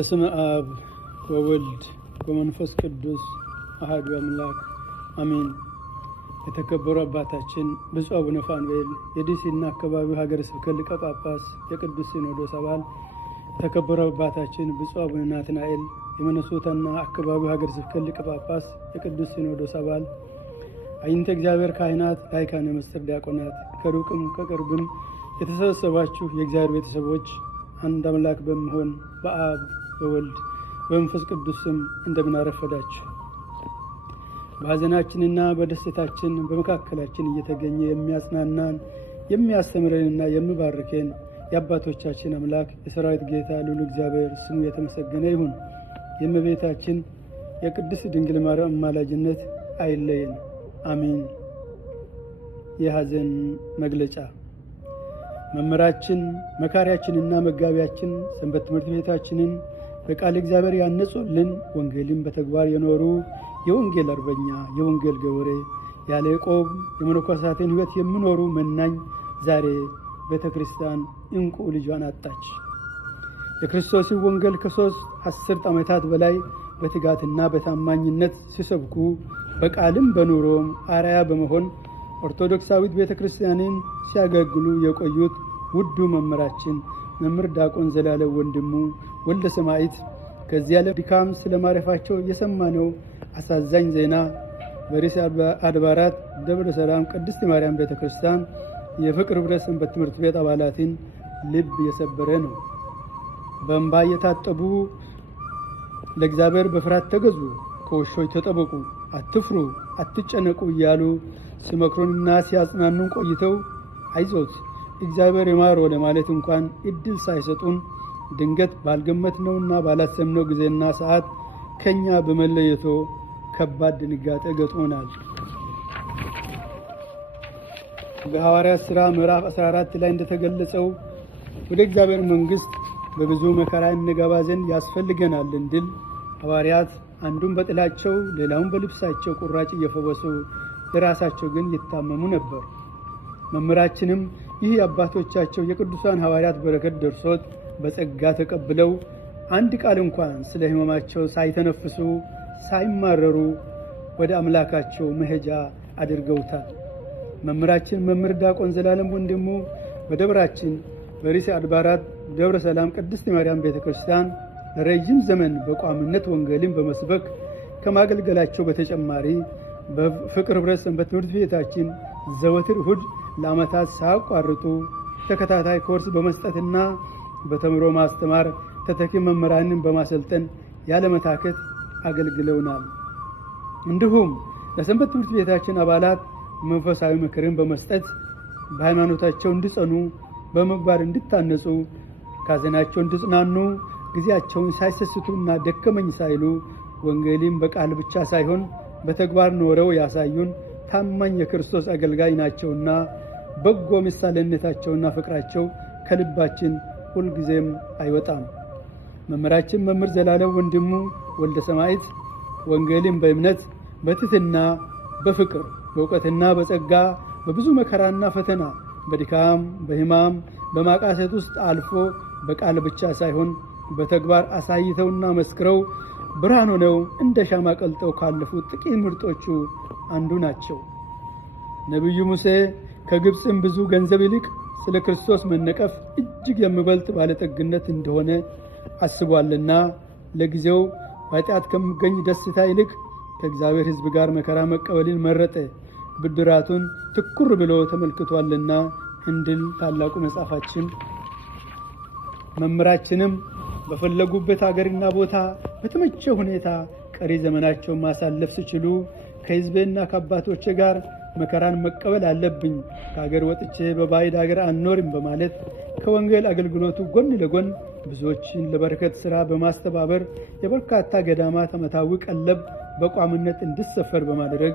በስመ አብ ወወልድ ወመንፈስ ቅዱስ አሐዱ አምላክ አሜን። የተከበሩ አባታችን ብፁዕ አቡነ ፋኑኤል የዲሲና አካባቢው ሀገረ ስብከት ሊቀ ጳጳስ የቅዱስ ሲኖዶስ አባል፣ የተከበሩ አባታችን ብፁዕ አቡነ ናትናኤል የመነሶታና አካባቢው ሀገረ ስብከት ሊቀ ጳጳስ የቅዱስ ሲኖዶስ አባል፣ አይንተ እግዚአብሔር ካህናት፣ ላይካነ ምስጢር ዲያቆናት፣ ከሩቅም ከቅርብም የተሰበሰባችሁ የእግዚአብሔር ቤተሰቦች አንድ አምላክ በመሆን በአብ በወልድ በመንፈስ ቅዱስ ስም እንደምን አረፈዳችሁ። በሐዘናችንና በደስታችን በመካከላችን እየተገኘ የሚያጽናናን የሚያስተምረንና የሚባርከን የአባቶቻችን አምላክ የሰራዊት ጌታ ልዑል እግዚአብሔር ስሙ የተመሰገነ ይሁን። የእመቤታችን የቅድስት ድንግል ማርያም አማላጅነት አይለየን፣ አሜን። የሐዘን መግለጫ። መምህራችን መካሪያችንና መጋቢያችን ሰንበት ትምህርት ቤታችንን በቃል እግዚአብሔር ያነጹልን ወንጌልን በተግባር የኖሩ የወንጌል አርበኛ የወንጌል ገበሬ ያለ ቆብ የመነኮሳትን ሕይወት የሚኖሩ መናኝ ዛሬ ቤተ ክርስቲያን እንቁ ልጇን አጣች። የክርስቶስን ወንጌል ከ3 ዓመታት በላይ በትጋትና በታማኝነት ሲሰብኩ በቃልም በኑሮም አርአያ በመሆን ኦርቶዶክሳዊት ቤተ ክርስቲያንን ሲያገለግሉ የቆዩት ውዱ መምህራችን መምህር ዲያቆን ዘላለም ወንድሙ ወልደ ሰማዕት ከዚህ ዓለም ድካም ስለማረፋቸው የሰማነው አሳዛኝ ዜና በርዕሰ አድባራት ደብረ ሰላም ቅድስት ማርያም ቤተ ክርስቲያን የፍቅር ኅብረት ሰንበት ትምህርት ቤት አባላትን ልብ የሰበረ ነው። በእንባ የታጠቡ ለእግዚአብሔር በፍርሃት ተገዙ፣ ከውሾች ተጠበቁ፣ አትፍሩ፣ አትጨነቁ እያሉ ሲመክሩንና ሲያጽናኑን ቆይተው አይዞት እግዚአብሔር ይማረው ለማለት እንኳን እድል ሳይሰጡን ድንገት ባልገመትነውና ባላሰብነው ጊዜና ሰዓት ከኛ በመለየቶ ከባድ ድንጋጤ ገጥሞናል። በሐዋርያት ሥራ ምዕራፍ 14 ላይ እንደተገለጸው ወደ እግዚአብሔር መንግሥት በብዙ መከራ እንገባ ዘንድ ያስፈልገናል እንድል ሐዋርያት አንዱን በጥላቸው ሌላውን በልብሳቸው ቁራጭ እየፈወሱ ለራሳቸው ግን ይታመሙ ነበር። መምህራችንም ይህ የአባቶቻቸው የቅዱሳን ሐዋርያት በረከት ደርሶት በጸጋ ተቀብለው አንድ ቃል እንኳን ስለ ሕመማቸው ሳይተነፍሱ ሳይማረሩ ወደ አምላካቸው መሄጃ አድርገውታል። መምህራችን መምህር ዲያቆን ዘላለም ወንድሙ በደብራችን በርዕሰ አድባራት ደብረ ሰላም ቅድስት ማርያም ቤተ ክርስቲያን ለረጅም ዘመን በቋሚነት ወንጌልን በመስበክ ከማገልገላቸው በተጨማሪ በፍቅር ኅብረት ሰንበት ትምህርት ቤታችን ዘወትር እሁድ ለዓመታት ሳያቋርጡ ተከታታይ ኮርስ በመስጠትና በተምሮ ማስተማር ተተኪ መምህራንን በማሰልጠን ያለመታከት አገልግለውናል። እንዲሁም ለሰንበት ትምህርት ቤታችን አባላት መንፈሳዊ ምክርን በመስጠት በሃይማኖታቸው እንዲጸኑ፣ በምግባር እንዲታነጹ፣ ካዘናቸው እንዲጽናኑ፣ ጊዜያቸውን ሳይሰስቱና ደከመኝ ሳይሉ ወንጌልን በቃል ብቻ ሳይሆን በተግባር ኖረው ያሳዩን ታማኝ የክርስቶስ አገልጋይ ናቸውና በጎ ምሳሌነታቸውና ፍቅራቸው ከልባችን ሁልጊዜም አይወጣም። መምህራችን መምህር ዘላለም ወንድሙ ወልደ ሰማዕት ወንጌልን በእምነት በትሕትና በፍቅር በእውቀትና በጸጋ በብዙ መከራና ፈተና በድካም በሕማም በማቃሰት ውስጥ አልፎ በቃል ብቻ ሳይሆን በተግባር አሳይተውና መስክረው ብርሃን ሆነው እንደ ሻማ ቀልጠው ካለፉት ጥቂት ምርጦቹ አንዱ ናቸው። ነቢዩ ሙሴ ከግብፅም ብዙ ገንዘብ ይልቅ ስለ ክርስቶስ መነቀፍ እጅግ የሚበልጥ ባለጠግነት እንደሆነ አስቧልና ለጊዜው በኃጢአት ከሚገኝ ደስታ ይልቅ ከእግዚአብሔር ሕዝብ ጋር መከራ መቀበልን መረጠ፣ ብድራቱን ትኩር ብሎ ተመልክቷልና እንድል ታላቁ መጽሐፋችን። መምህራችንም በፈለጉበት አገርና ቦታ በተመቸ ሁኔታ ቀሪ ዘመናቸውን ማሳለፍ ሲችሉ ከሕዝቤና ከአባቶቼ ጋር መከራን መቀበል አለብኝ፣ ከሀገር ወጥቼ በባዕድ ሀገር አልኖርም በማለት ከወንጌል አገልግሎቱ ጎን ለጎን ብዙዎችን ለበረከት ሥራ በማስተባበር የበርካታ ገዳማት ዓመታዊ ቀለብ በቋምነት እንዲሰፈር በማድረግ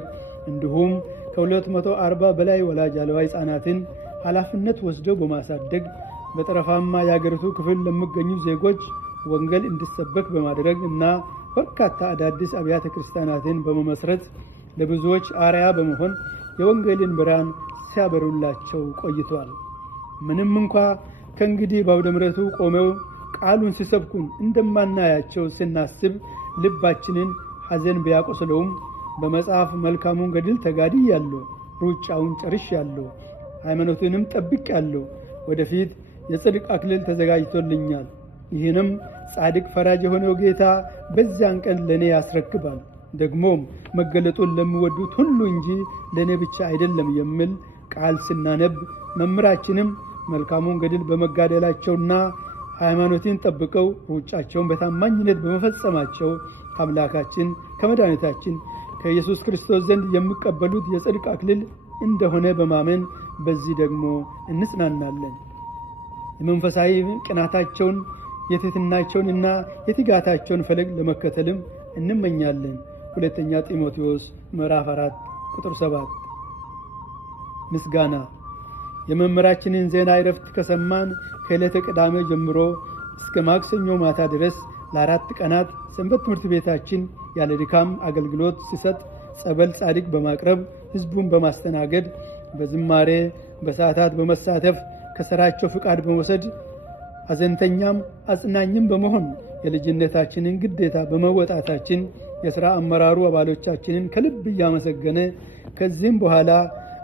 እንዲሁም ከ240 በላይ ወላጅ አልባ ሕፃናትን ኃላፊነት ወስደው በማሳደግ በጠረፋማ የአገሪቱ ክፍል ለሚገኙ ዜጎች ወንጌል እንዲሰበክ በማድረግ እና በርካታ አዳዲስ አብያተ ክርስቲያናትን በመመስረት ለብዙዎች አርአያ በመሆን የወንጌልን ብርሃን ሲያበሩላቸው ቆይቷል። ምንም እንኳ ከእንግዲህ በአውደ ምሕረቱ ቆመው ቃሉን ሲሰብኩን እንደማናያቸው ስናስብ ልባችንን ሐዘን ቢያቆስለውም በመጽሐፍ መልካሙን ገድል ተጋድያለሁ፣ ሩጫውን ጨርሻለሁ፣ ሃይማኖትንም ጠብቄአለሁ፣ ወደፊት የጽድቅ አክሊል ተዘጋጅቶልኛል። ይህንም ጻድቅ ፈራጅ የሆነው ጌታ በዚያን ቀን ለእኔ ያስረክባል። ደግሞም መገለጡን ለሚወዱት ሁሉ እንጂ ለእኔ ብቻ አይደለም የሚል ቃል ስናነብ መምህራችንም መልካሙን ገድል በመጋደላቸውና ሃይማኖትን ጠብቀው ሩጫቸውን በታማኝነት በመፈጸማቸው ከአምላካችን ከመድኃኒታችን ከኢየሱስ ክርስቶስ ዘንድ የሚቀበሉት የጽድቅ አክሊል እንደሆነ በማመን በዚህ ደግሞ እንጽናናለን። የመንፈሳዊ ቅናታቸውን የትሕትናቸውንና የትጋታቸውን ፈለግ ለመከተልም እንመኛለን። ሁለተኛ ጢሞቴዎስ ምዕራፍ 4 ቁጥር 7። ምስጋና የመምህራችንን ዜና ዕረፍት ከሰማን ከዕለተ ቅዳሜ ጀምሮ እስከ ማክሰኞ ማታ ድረስ ለ4 ቀናት ሰንበት ትምህርት ቤታችን ያለ ድካም አገልግሎት ሲሰጥ ጸበል ጻድቅ በማቅረብ ሕዝቡን በማስተናገድ በዝማሬ በሰዓታት በመሳተፍ ከሥራቸው ፍቃድ በመውሰድ ሐዘንተኛም አጽናኝም በመሆን የልጅነታችንን ግዴታ በመወጣታችን የሥራ አመራሩ አባሎቻችንን ከልብ እያመሰገነ ከዚህም በኋላ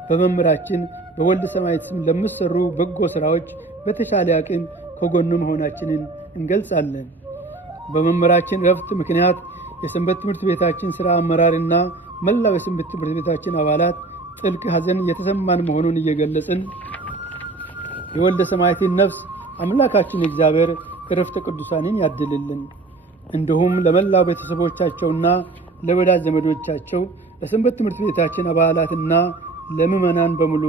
በመምህራችን በወልደ ሰማያት ስም ለሚሰሩ በጎ ሥራዎች በተሻለ አቅም ከጎኑ መሆናችንን እንገልጻለን። በመምህራችን ረፍት ምክንያት የሰንበት ትምህርት ቤታችን ሥራ አመራርና መላው የሰንበት ትምህርት ቤታችን አባላት ጥልቅ ሐዘን የተሰማን መሆኑን እየገለጽን የወልደ ሰማያትን ነፍስ አምላካችን እግዚአብሔር ዕረፍተ ቅዱሳንን ያድልልን። እንዲሁም ለመላው ቤተሰቦቻቸውና ለወዳጅ ዘመዶቻቸው ለሰንበት ትምህርት ቤታችን አባላትና ለምዕመናን በሙሉ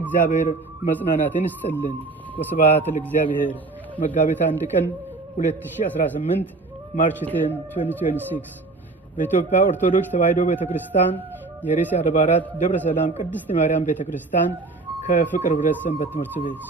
እግዚአብሔር መጽናናትን ይስጥልን። ወስብሐት ለእግዚአብሔር። መጋቢት 1 ቀን 2018 ማርች 10 2026 በኢትዮጵያ ኦርቶዶክስ ተዋሕዶ ቤተክርስቲያን የርዕሰ አድባራት ደብረ ሰላም ቅድስት ማርያም ቤተክርስቲያን ከፍቅር ኅብረት ሰንበት ትምህርት ቤት